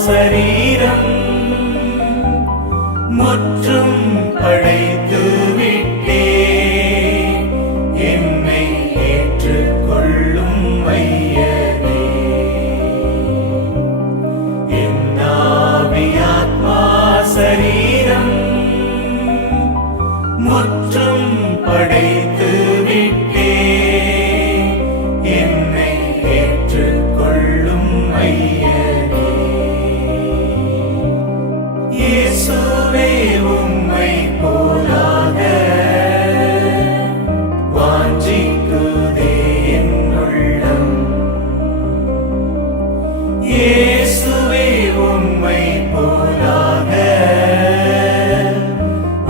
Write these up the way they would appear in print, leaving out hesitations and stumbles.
சரீரம் முற்றும் படைத்து விட்டே என்னை ஏற்றுக்கொள்ளும் ஐயனே. என் ஆவி ஆத்மா சரீரம் முற்றும் படைத்து விட்டே என்னை ஏற்றுக்கொள்ளும் ஐயனே. இயேசுவே உம்மை போலாக வாஞ்சிக்குதே என் உள்ளம். இயேசுவே உம்மை போலாக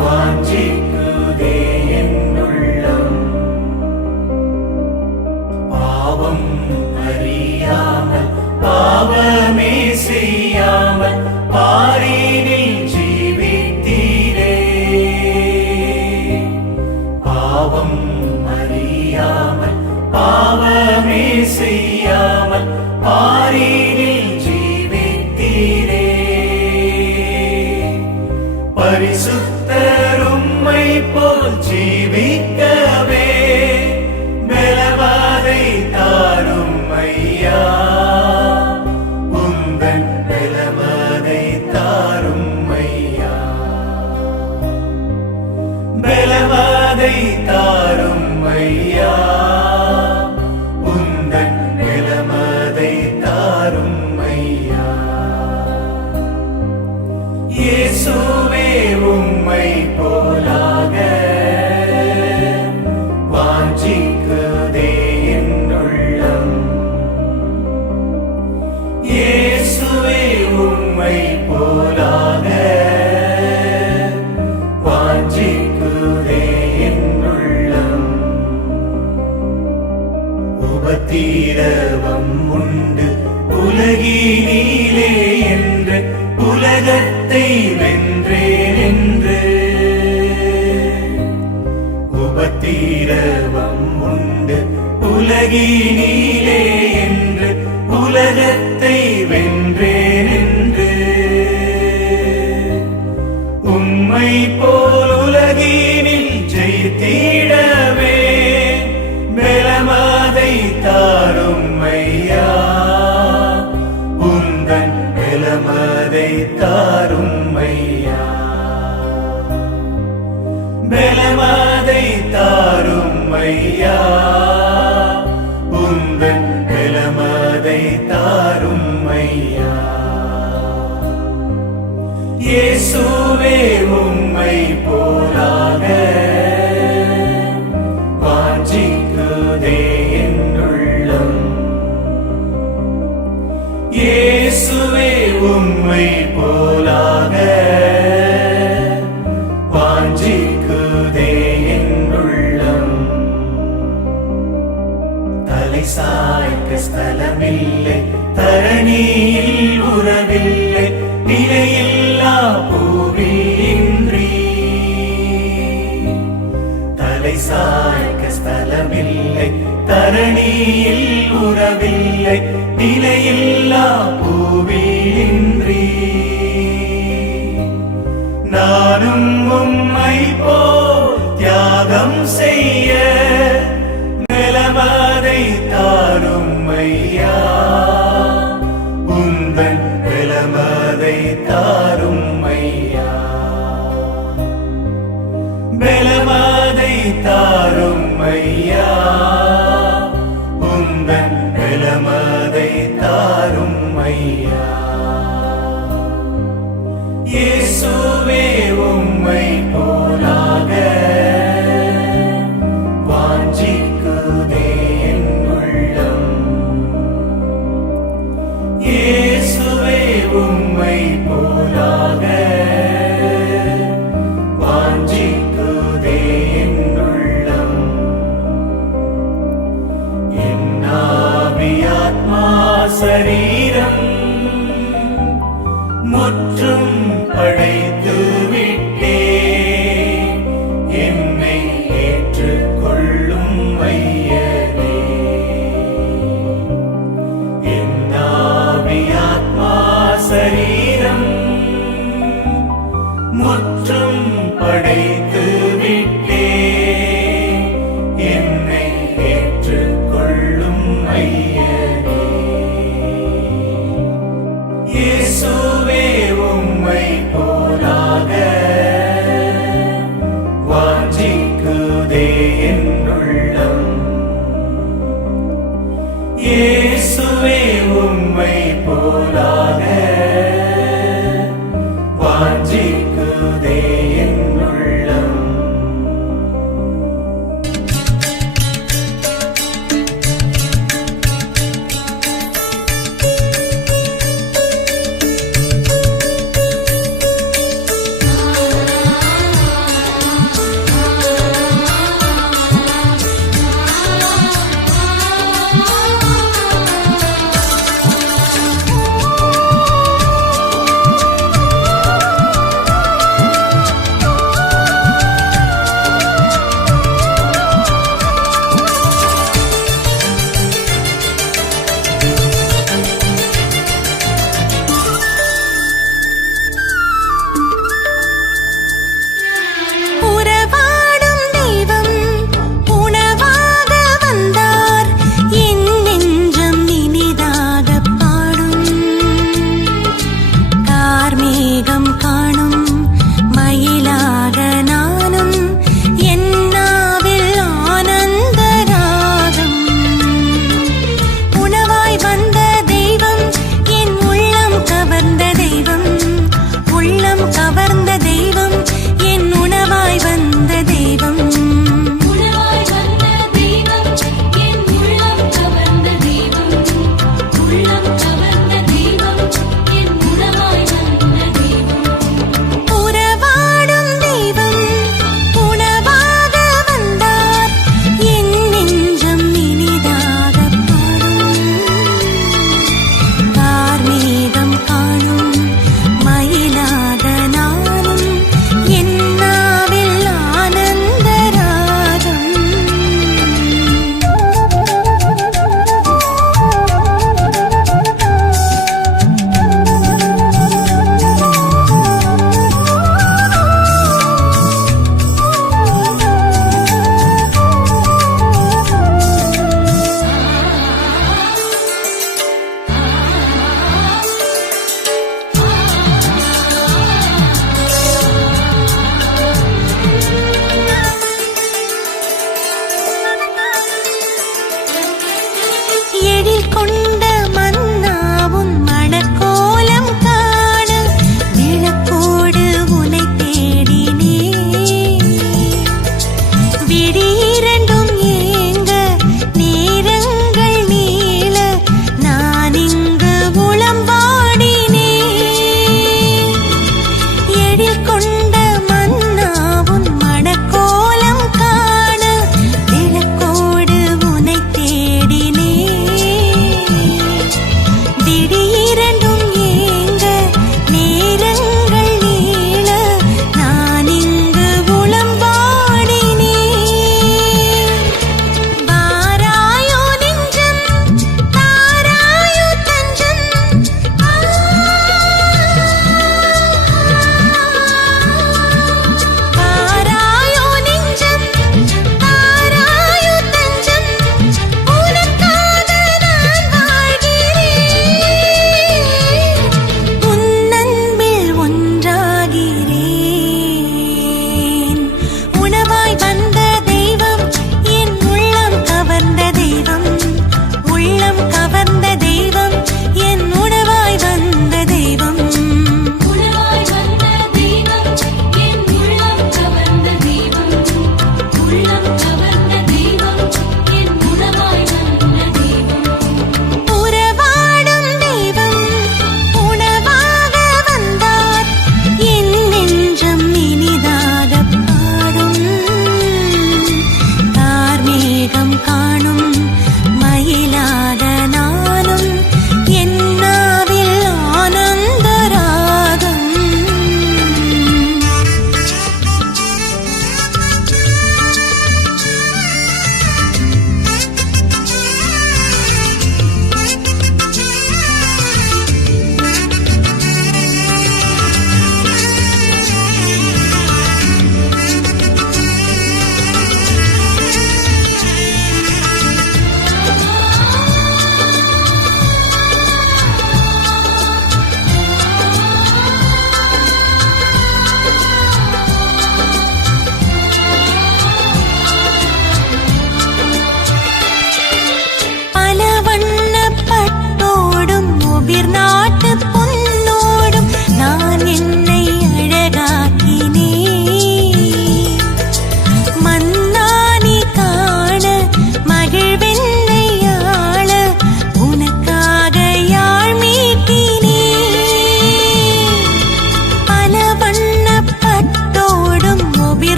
வாஞ்சிக்குதே என் உள்ளம். பாவம் அறியாமல் பாவமே செய்யாமல் பாரினில் ஜீவித்தீரே. பாவம் அறியாமல் பாவமே செய்யாமல் பாரினில் ஜீவித்தீரே. பரிசுத்தர் உம்மை போல் ஜீவிக்கவே பலவதை தாரும் ஐயா. உந்தன் பலவதை தாரும் ஐயா. பலவதை தாரும் ஐயா. உந்தன் பலவதை தாரும் ஐயா. இயேசுவே உம்மை போலாக வாஞ்சிக்குதே என் உள்ளம். இயேசுவே உம்மை போலாக வாஞ்சிக்குதே என் உள்ளம். உபத்திரவம் உண்டு உலகினிலே என்று உலகத்தை வென்றேன் என்று. உபத்திரவம் உண்டு உலகினிலே என்று உலகத்தை வென்றேன் என்று. உம்மை போல் உலகினில் ஜெயித்திடவே பலமதை தாரும் ஐயா. உந்தன் பலமதை தாரும் ஐயா. பலமதை தாரும் ஐயா. உந்தன் பலமதை தாரும் ஐயா. இயேசுவே உம்மை போலாக வாஞ்சிக்குதே என் உள்ளம். இயேசுவே உம்மை போலாக வாஞ்சிக்குதே என் உள்ளம். தலை சாய்க்க ஸ்தலமில்லை தரணியில் உறவில்லை நிலையில்லா பூவில் இன்றி. தலை சாய்க்க ஸ்தலமில்லை தரணியில் உறவில்லை நிலையில்லா பூவில் இன்றி. நானும் உம்மை போல் தியாகம் செய்ய பலமதை தாரும் ஐயா. உந்தன் பலமதை தாரும் தாரும் ஐயா, உந்தன் பலமதை தாரும் ஐயா. இயேசுவே உம்மை போலாக வாஞ்சிக்குதே என் உள்ளம். இயேசுவே உம்மை போலாக வாஞ்சிக்குதே என் உள்ளம். என் ஆவி ஆத்மா சரீரம் முற்றும் படைத்து விட்டே, என்னை ஏற்றுக்கொள்ளும் ஐயனே. என் ஆவி ஆத்மா சரீரம் முற்றும் படைத்து விட்டே, என்னை ஏற்றுக்கொள்ளும் ஐயனே. இயேசுவே உம்மை போலாக வாஞ்சிக்குதே என் உள்ளம். இயேசுவே உம்மை போலாக வாஞ்சிக்குதே என் உள்ளம்.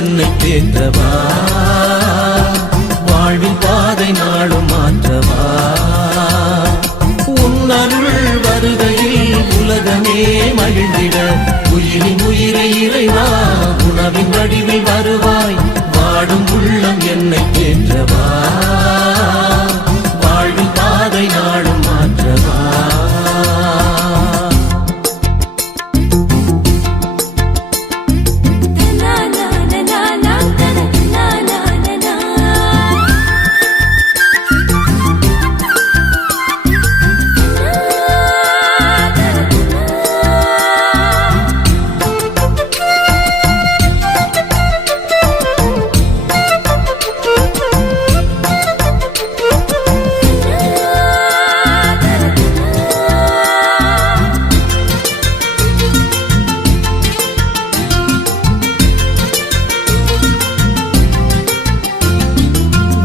என்னை தேற்றவா வாழ்வின் பாதை நாளும் மாற்றவா உன்னருள் வருகையில் உலகமே மகிழ்ந்திட உயிரின் உயிரை இறைவா உணவின் வடிவில் வருவாய் வாடும் உள்ளம் என்னை தேற்றவா வாழ்வின் பாதை நாளும் மாற்றவா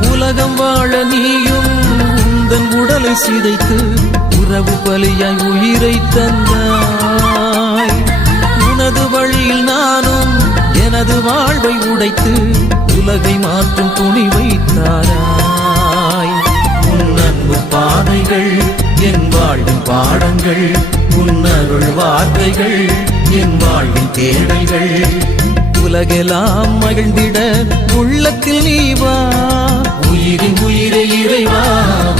உலகம் வாழ நீயும் உந்தன் உடலை சிதைத்து உறவு பலியாய் உயிரை தந்தாய் உனது வழியில் நானும் எனது வாழ்வை உடைத்து உலகை மாற்றும் துணிவை தாராய் உன் அன்பு பாதைகள் என் வாழ்வின் பாடங்கள் உன்னருள் வார்த்தைகள் என் வாழ்வின் தேடல்கள் உலகெல்லாம் மகிழ்ந்திட உள்ளத்தில் நீ வா உயிரின் உயிரை இறைவா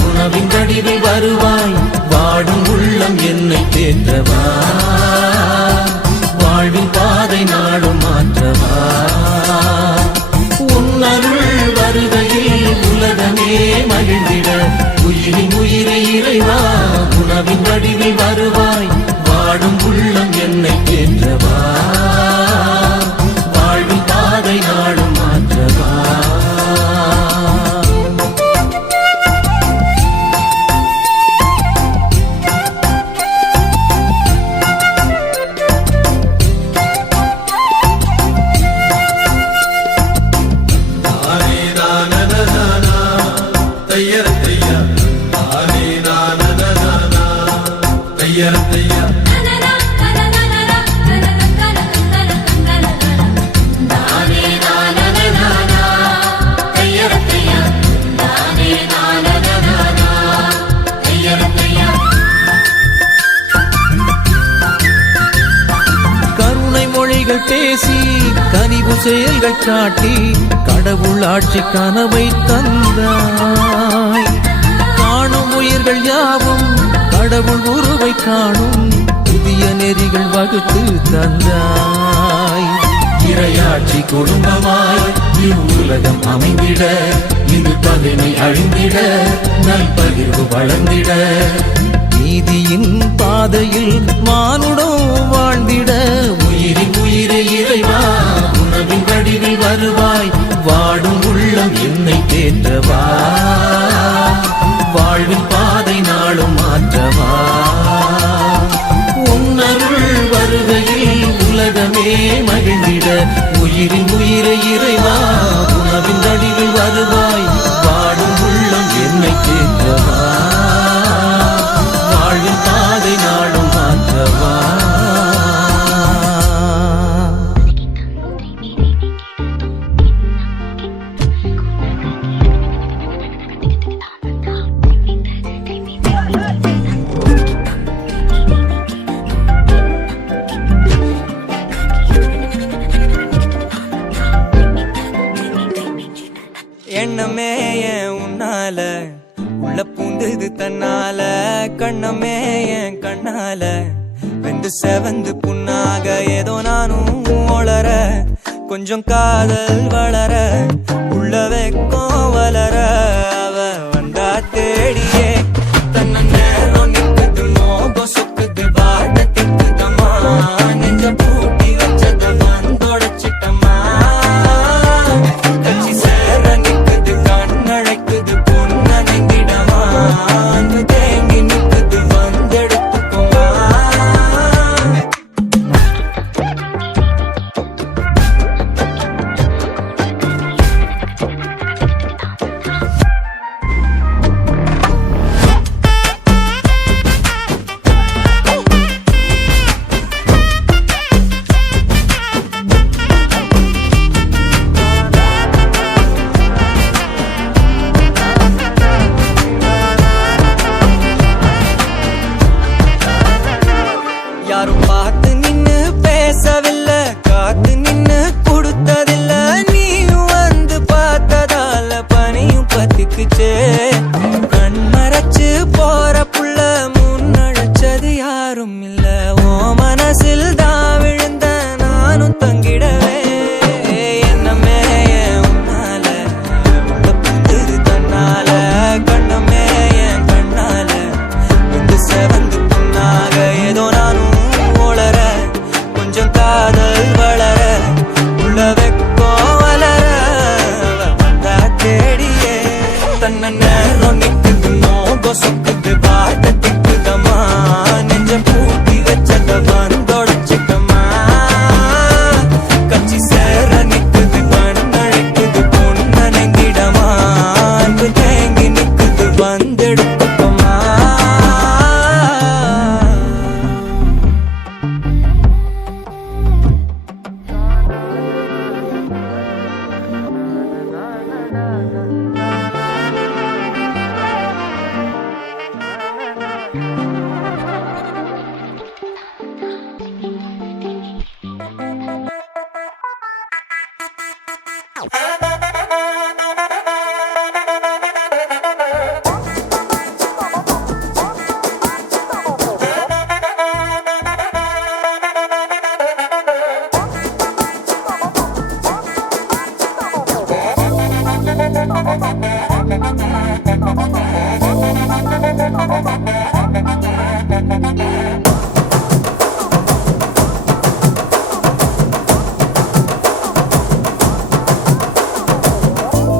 உணவின் வடிவில் வருவாய் வாடும் உள்ளம் என்னை தேற்றவா வாழ்வின் பாதை நாடும் மாற்றவா உன்னருள் வருகையில் உலகமே மகிழ்ந்திட உயிரின் உயிரை இறைவா உணவின் வடிவில் வருவாய் வாடும் உள்ளம் என்னை தேற்றவா வாழ்வின் பாதை நாடும் மாற்றவா பேசி கனிவு செயல்கள் காட்டி கடவுள் ஆட்சி கனவை தந்தாய் காணும் உயிர்கள் யாவும் கடவுள் உருவை காணும் புதிய நெறிகள் வகுத்து தந்தாய் இறையாட்சி குடும்பமாய் இவ்வுலகம் அமைந்திட இது பகிர்மை அழிந்திட நல்பகிர்வு வளர்ந்திட நீதியின் பாதையில் மானுடம் வாழ்ந்திட உயிரின் உயிரை இறைவா உணவின் வடிவில் வருவாய் வாடும் உள்ளம் என்னை தேற்றவா வாழ்வின் பாதை நாளும் மாற்றவா உன்னருள் வருகையில் உலகமே மகிழ்ந்திட உயிரின் உயிரை இறைவா உணவின் வடிவில் வருவாய் வாடும் உள்ளம் என்னை தேற்றவா வாழ்வின் பாதை நாடும் மாற்றவா எண்ணமே என் உன்னால உள்ள பூந்தது தன்னால கண்ணமே என் கண்ணால வெந்து செவந்து புண்ணாக ஏதோ நானும் ஒளர கொஞ்சம் காதல் வளர உள்ள வெக்கம் வளர அவ வந்தா தேடியே தன்ன நேரம் நிற்குது மோகம் சுக்குது வாட திக்குதம்மா நெஞ்ச பூட்டி வச்சத வந்தொடச்சிட்டம்மா கட்சி சேர நிற்குது கண்ணழைக்குது பொன்னணைந்திடமா அன்பு தேங்கி நிற்குது வந்தெடுத்துக்குமா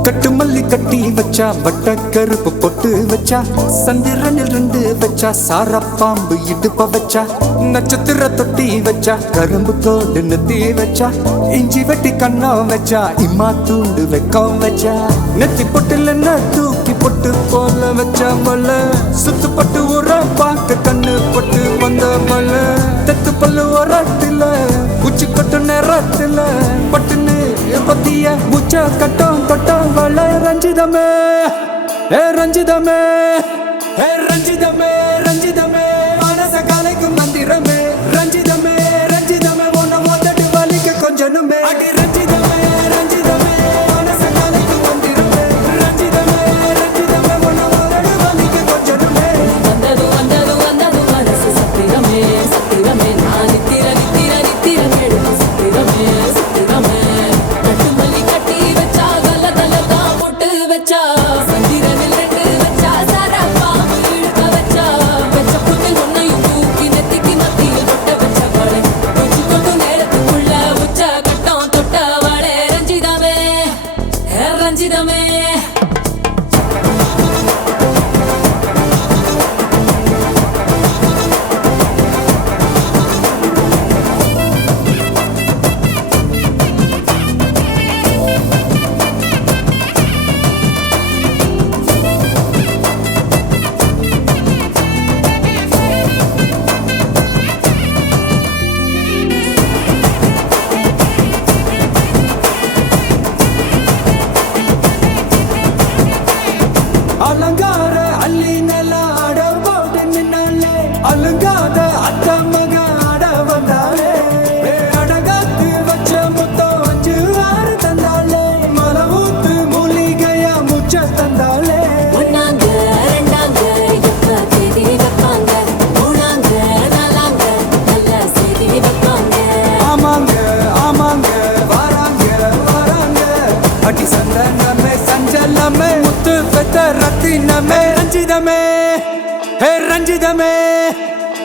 கட்டு மல்லி கட்டி வச்சா வட்ட கருப்பு பொட்டு வச்சா சந்திரனில் 2 வச்சா சார பாம்பு இடுப்ப வச்சா நட்சத்திர தொட்டி வச்சா கரும்பு தோடு நெத்தி வச்சா இஞ்சி வெட்டி கண்ணம் வச்சா இம்மா தூண்டு வெக்கம் வச்சா நெத்தி பொட்டுல தூக்கி பொட்டு போல வச்சா மல சுத்து பட்டு ஒரு பாக்க கண்ணு பொட்டு வந்த மல தெத்து பல்லு ஒரத்துல உச்சி கொட்டு நேரத்துல பட்டுன்னு பத்திய முச்ச கட்டம் கட்டம் வள ரஞ்சிதமே ஏ ரஞ்சிதமே ஏ ரஞ்சிதமே ரஞ்சிதமே மனச கலைக்கும் மந்திரமே ரஞ்சிதமே ரஞ்சிதமே உன்னை மொத்தட்டு வலிக்க கொஞ்சனுமே அடி ரஞ்சிதமே ரஞ்சிதமே மனச கலைக்கும் மந்திரமே ரஞ்சிதமே ரஞ்சிதமே உன்னை மொத்தட்டு வலிக்க கொஞ்சனுமே வந்தது வந்தது வந்தது மனசு சத்திரமே சத்திரமே நான் நித்திர நித்திர நித்திர கேடு சத்திரமே சத்திரமே கட்டு மல்லி கட்டி வச்சா கல்ல கல்ல தான் போட்டு வச்சா சந்திரனில் 2 வச்சா சார பாம்பு இழுக்க வச்சா வச்ச புட்டில் ஒன்னையும் தூக்கி நெத்திக்கு மத்தியில் தொட்ட வச்ச வளை உச்சி கொண்டு நேரத்துக்குள்ள உச்ச கட்டம் தொட்ட வளை ரஞ்சிதமே ரஞ்சிதமே அலங்கார அள்ளி நில ஆட போட்டு நின்னாலே அலங்காத அத்த மக ஆட வந்தாலே அடகாத்து வச்ச முத்தம் 5 6 தந்தாலே மலவூத்து மூலிகையா முச்ச தந்தாலே ஒன்னாங்க ரெண்டாங்க எப்ப தேதி வைப்பாங்க மூணாங்க நாலாங்க நல்ல செய்தி வைப்பாங்க ஆமாங்க ஆமாங்க வராங்க வராங்க அடி சந்தனமே சஞ்சலமே முத்து பெத்த ரத்தினமே ரஞ்சிதமே ஹே ரஞ்சிதமே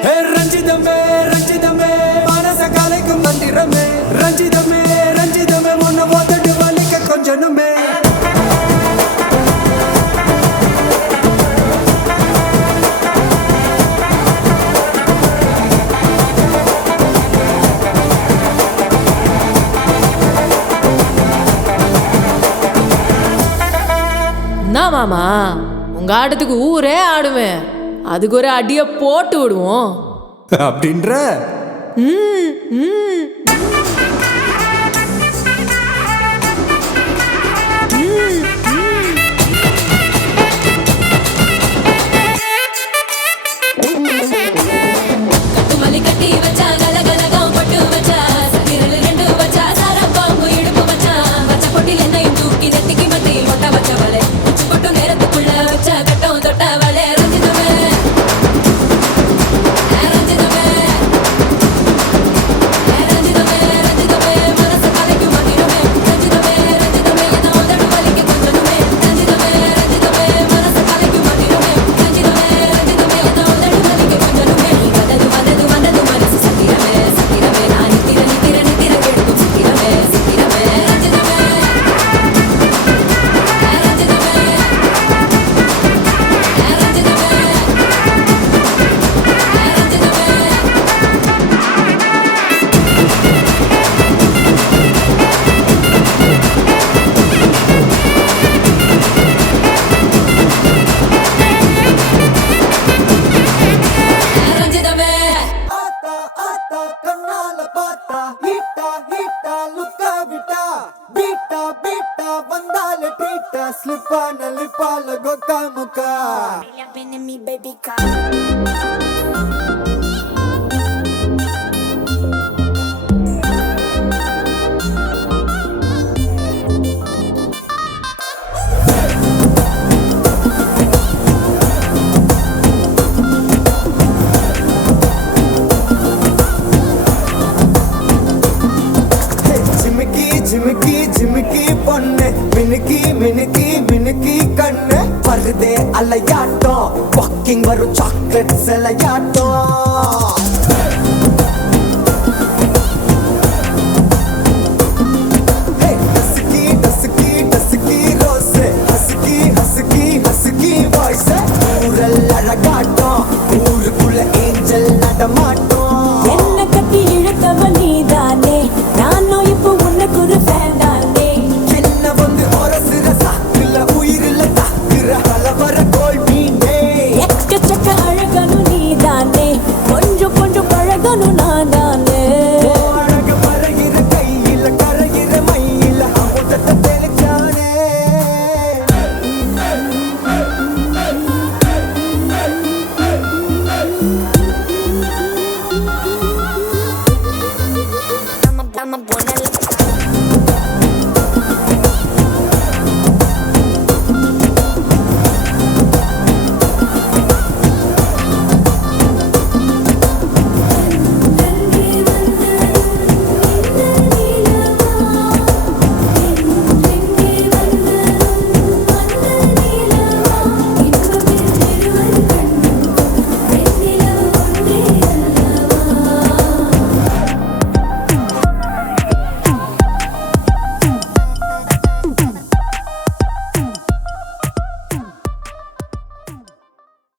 ஹே ரஞ்சிதமே ரஞ்சிதமே மனச கலைக்கும் மந்திரமே ரஞ்சிதமே ரஞ்சிதமே உன்னை மொத்தட்டு வலிக்க கொஞ்சனுமே என்ன மாமா உங்க ஆட்டத்துக்கு ஊரே ஆடுவேன் அதுக்கு ஒரு அடிய போட்டு விடுவோம் அப்படின்ற ம், ம். கட்டுமல்லி கட்டி வச்சா கலகலகம் பட்டு வச்சா சந்திரனில் 2 வச்சா சார பாம்பு இடுப்பு வச்சா வச்ச பொட்டில் என்னையும் தூக்கி நெத்திக்கு மத்தியில் ஒட்ட வச்ச வலை உச்சி கொட்டு நேரத்துக்குள்ள வச்ச கட்டம் தொட்ட வலை ரஞ்சிதமே ரஞ்சிதமே ரஞ்சிதமே ரஞ்சிதமே மனச கலைக்கும் மந்திரமே ரஞ்சிதமே ரஞ்சிதமே என்ன உதடு வலிக்க கொஞ்சனுமே ரஞ்சிதமே ரஞ்சிதமே மனச கலைக்கும் மந்திரமே ரஞ்சிதமே ரஞ்சிதமே என்ன உதடு வலிக்க கொஞ்சனுமே வந்தது வந்தது வந்தது மனசு சத்திரமே சத்திரமே நான் நித்திர நித்திர நித்திர கெடுக்கும் சத்திரமே சத்திரமே ரஞ்சிதமே ரஞ்சிதமே ரஞ்சிதமே ஆத்தா ஆத்தா கண்ணால பாத்தா ஹீட்டா ஹீட்டா லுக்கா விட்டா பீட்டா பீட்டா வந்தால ட்ரீட்டா ஸ்லிப்பான லிப்பால கொக்கா முக்கா Been in me, baby, come. ஜிமிக்கி ஜிமிக்கி ஜிமிக்கி பொண்ணு மினுக்கி மினுக்கி மினுக்கி கண்ணு வருதே அலையாட்டம் வாக்கிங் வரும் சாக்லேட் சிலையாட்டம்